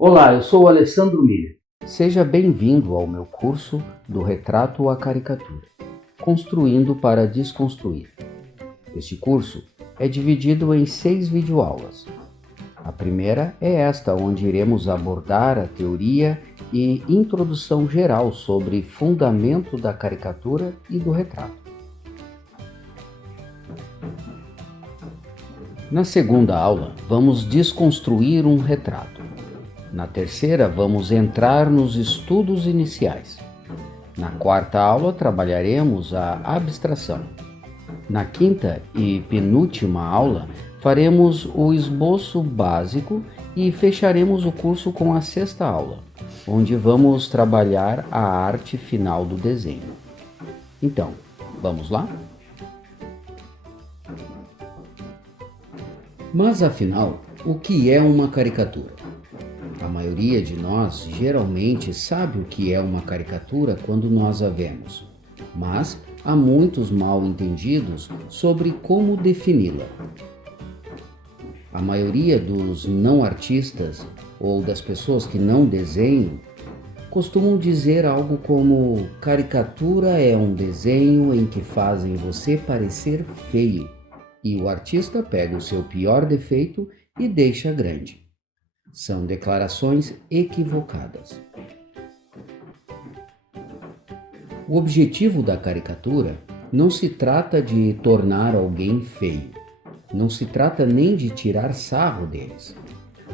Olá, eu sou o Alessandro Miller. Seja bem-vindo ao meu curso do Retrato à Caricatura, Construindo para Desconstruir. Este curso é dividido em 6 videoaulas. A primeira é esta, onde iremos abordar a teoria e introdução geral sobre fundamento da caricatura e do retrato. Na segunda aula, vamos desconstruir um retrato. Na terceira, vamos entrar nos estudos iniciais. Na quarta aula, trabalharemos a abstração. Na quinta e penúltima aula, faremos o esboço básico e fecharemos o curso com a sexta aula, onde vamos trabalhar a arte final do desenho. Então, vamos lá? Mas afinal, o que é uma caricatura? A maioria de nós geralmente sabe o que é uma caricatura quando nós a vemos, mas há muitos mal entendidos sobre como defini-la. A maioria dos não artistas ou das pessoas que não desenham costumam dizer algo como: caricatura é um desenho em que fazem você parecer feio, e o artista pega o seu pior defeito e deixa grande. São declarações equivocadas. O objetivo da caricatura não se trata de tornar alguém feio. Não se trata nem de tirar sarro deles.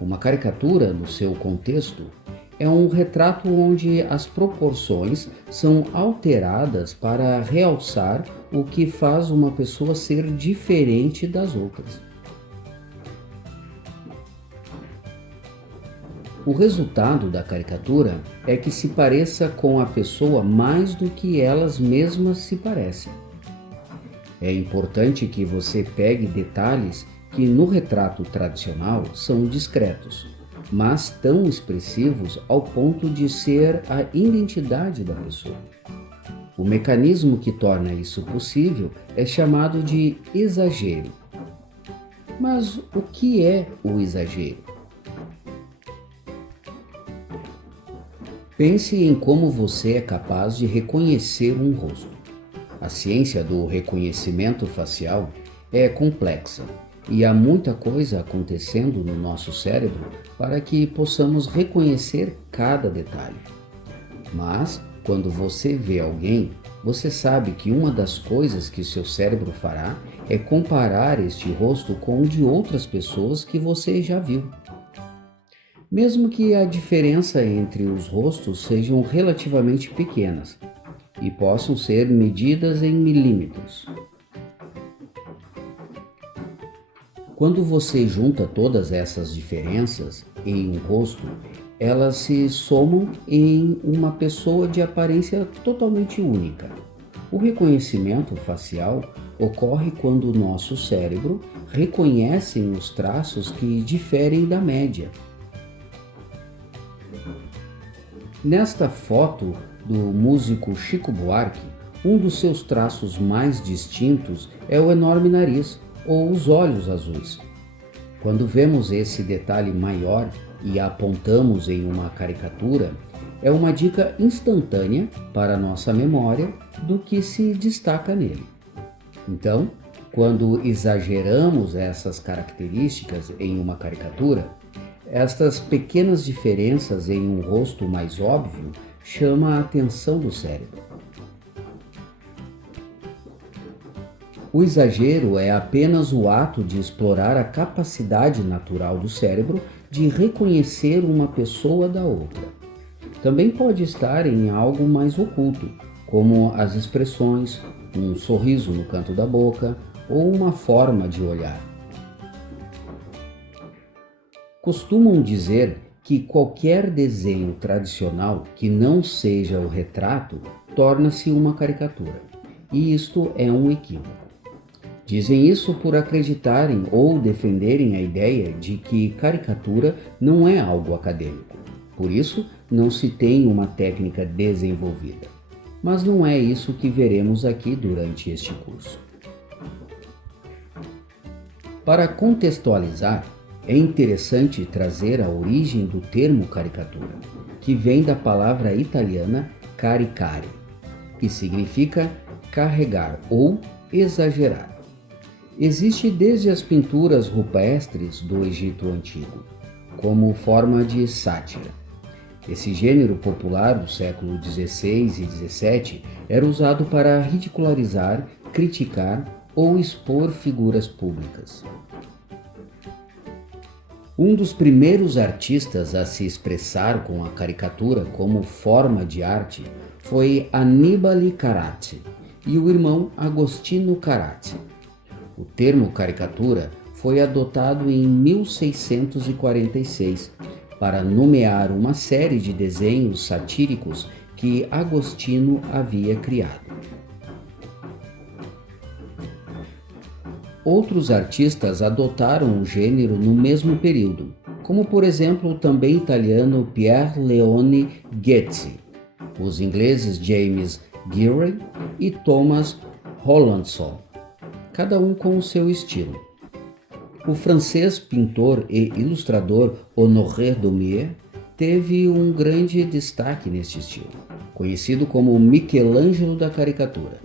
Uma caricatura, no seu contexto, é um retrato onde as proporções são alteradas para realçar o que faz uma pessoa ser diferente das outras. O resultado da caricatura é que se pareça com a pessoa mais do que elas mesmas se parecem. É importante que você pegue detalhes que no retrato tradicional são discretos, mas tão expressivos ao ponto de ser a identidade da pessoa. O mecanismo que torna isso possível é chamado de exagero. Mas o que é o exagero? Pense em como você é capaz de reconhecer um rosto. A ciência do reconhecimento facial é complexa e há muita coisa acontecendo no nosso cérebro para que possamos reconhecer cada detalhe. Mas, quando você vê alguém, você sabe que uma das coisas que seu cérebro fará é comparar este rosto com o de outras pessoas que você já viu. Mesmo que a diferença entre os rostos sejam relativamente pequenas e possam ser medidas em milímetros. Quando você junta todas essas diferenças em um rosto, elas se somam em uma pessoa de aparência totalmente única. O reconhecimento facial ocorre quando o nosso cérebro reconhece os traços que diferem da média. Nesta foto do músico Chico Buarque, um dos seus traços mais distintos é o enorme nariz ou os olhos azuis. Quando vemos esse detalhe maior e apontamos em uma caricatura, é uma dica instantânea para a nossa memória do que se destaca nele. Então, quando exageramos essas características em uma caricatura, estas pequenas diferenças em um rosto mais óbvio chamam a atenção do cérebro. O exagero é apenas o ato de explorar a capacidade natural do cérebro de reconhecer uma pessoa da outra. Também pode estar em algo mais oculto, como as expressões, um sorriso no canto da boca ou uma forma de olhar. Costumam dizer que qualquer desenho tradicional que não seja o retrato torna-se uma caricatura, e isto é um equívoco. Dizem isso por acreditarem ou defenderem a ideia de que caricatura não é algo acadêmico, por isso não se tem uma técnica desenvolvida. Mas não é isso que veremos aqui durante este curso. Para contextualizar, É interessante trazer a origem do termo caricatura, que vem da palavra italiana caricare, e significa carregar ou exagerar. Existe desde as pinturas rupestres do Egito Antigo, como forma de sátira. Esse gênero popular do século XVI e XVII era usado para ridicularizar, criticar ou expor figuras públicas. Um dos primeiros artistas a se expressar com a caricatura como forma de arte foi Annibale Carracci e o irmão Agostino Carracci. O termo caricatura foi adotado em 1646 para nomear uma série de desenhos satíricos que Agostino havia criado. Outros artistas adotaram o gênero no mesmo período, como por exemplo o também italiano Pier Leone Ghezzi, os ingleses James Gillray e Thomas Rowlandson, cada um com o seu estilo. O francês pintor e ilustrador Honoré Daumier teve um grande destaque neste estilo, conhecido como Michelangelo da caricatura.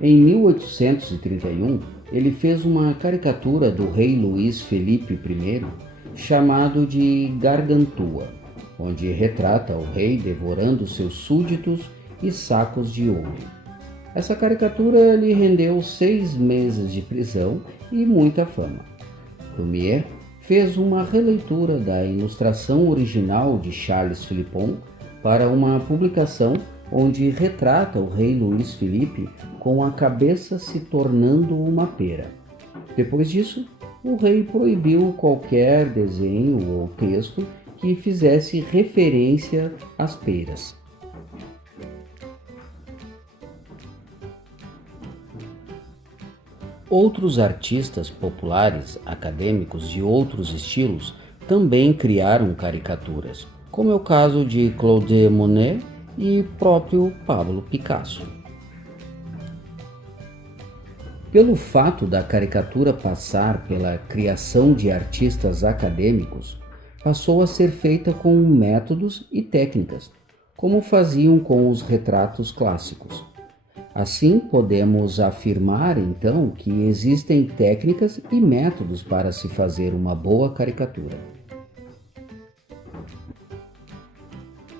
Em 1831, ele fez uma caricatura do rei Luís Felipe I, chamado de Gargantua, onde retrata o rei devorando seus súditos e sacos de ouro. Essa caricatura lhe rendeu 6 meses de prisão e muita fama. Daumier fez uma releitura da ilustração original de Charles Philippon para uma publicação onde retrata o rei Luís Felipe com a cabeça se tornando uma pera. Depois disso, o rei proibiu qualquer desenho ou texto que fizesse referência às peras. Outros artistas populares, acadêmicos de outros estilos, também criaram caricaturas, como é o caso de Claude Monet e próprio Pablo Picasso. Pelo fato da caricatura passar pela criação de artistas acadêmicos, passou a ser feita com métodos e técnicas, como faziam com os retratos clássicos. Assim, podemos afirmar, então, que existem técnicas e métodos para se fazer uma boa caricatura.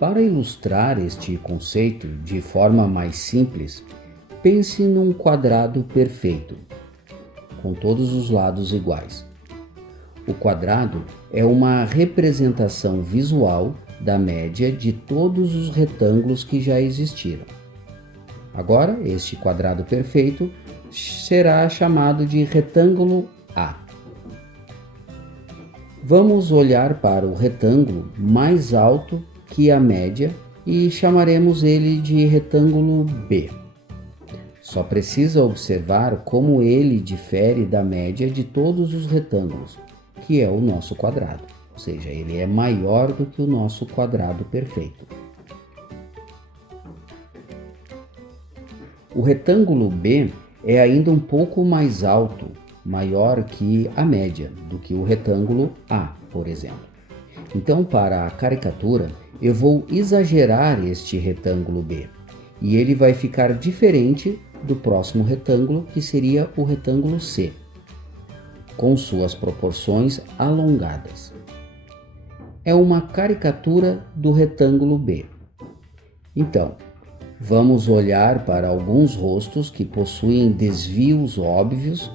Para ilustrar este conceito de forma mais simples, pense num quadrado perfeito, com todos os lados iguais. O quadrado é uma representação visual da média de todos os retângulos que já existiram. Agora, este quadrado perfeito será chamado de retângulo A. Vamos olhar para o retângulo mais alto que a média e chamaremos ele de retângulo B. Só precisa observar como ele difere da média de todos os retângulos, que é o nosso quadrado, ou seja, ele é maior do que o nosso quadrado perfeito. O retângulo B é ainda um pouco mais alto, maior que a média, do que o retângulo A, por exemplo. Então, para a caricatura, eu vou exagerar este retângulo B, e ele vai ficar diferente do próximo retângulo, que seria o retângulo C, com suas proporções alongadas. É uma caricatura do retângulo B. Então, vamos olhar para alguns rostos que possuem desvios óbvios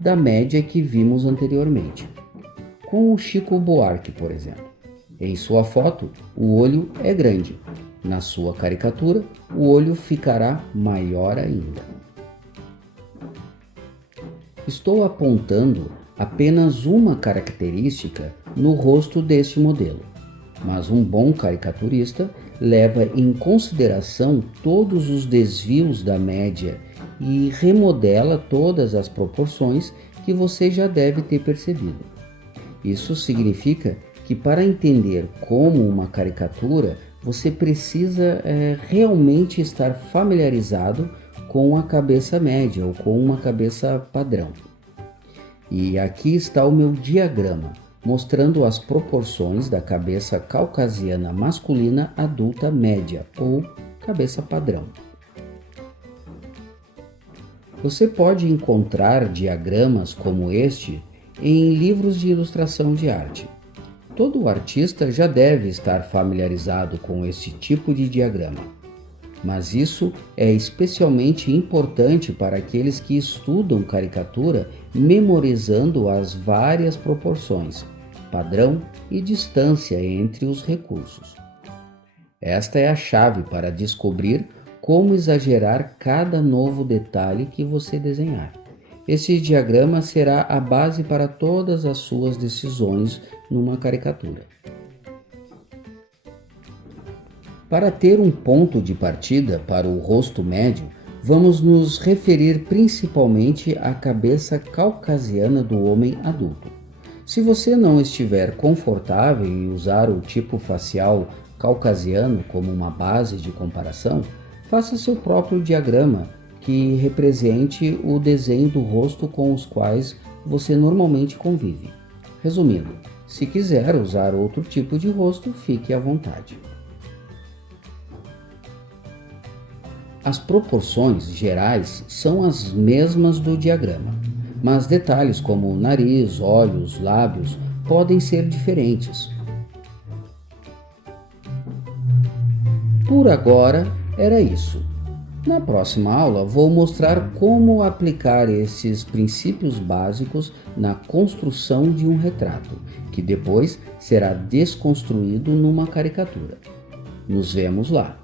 da média que vimos anteriormente, com o Chico Buarque, por exemplo. Em sua foto, o olho é grande. Na sua caricatura, o olho ficará maior ainda. Estou apontando apenas uma característica no rosto deste modelo, mas um bom caricaturista leva em consideração todos os desvios da média e remodela todas as proporções que você já deve ter percebido. Isso significa que para entender como uma caricatura, você precisa realmente estar familiarizado com a cabeça média ou com uma cabeça padrão. E aqui está o meu diagrama, mostrando as proporções da cabeça caucasiana masculina adulta média ou cabeça padrão. Você pode encontrar diagramas como este em livros de ilustração de arte. Todo artista já deve estar familiarizado com este tipo de diagrama, mas isso é especialmente importante para aqueles que estudam caricatura memorizando as várias proporções, padrão e distância entre os recursos. Esta é a chave para descobrir como exagerar cada novo detalhe que você desenhar. Esse diagrama será a base para todas as suas decisões numa caricatura. Para ter um ponto de partida para o rosto médio, vamos nos referir principalmente à cabeça caucasiana do homem adulto. Se você não estiver confortável em usar o tipo facial caucasiano como uma base de comparação, faça seu próprio diagrama que represente o desenho do rosto com os quais você normalmente convive. Resumindo, se quiser usar outro tipo de rosto, fique à vontade. As proporções gerais são as mesmas do diagrama, mas detalhes como nariz, olhos, lábios podem ser diferentes. Por agora, era isso. Na próxima aula, vou mostrar como aplicar esses princípios básicos na construção de um retrato, que depois será desconstruído numa caricatura. Nos vemos lá!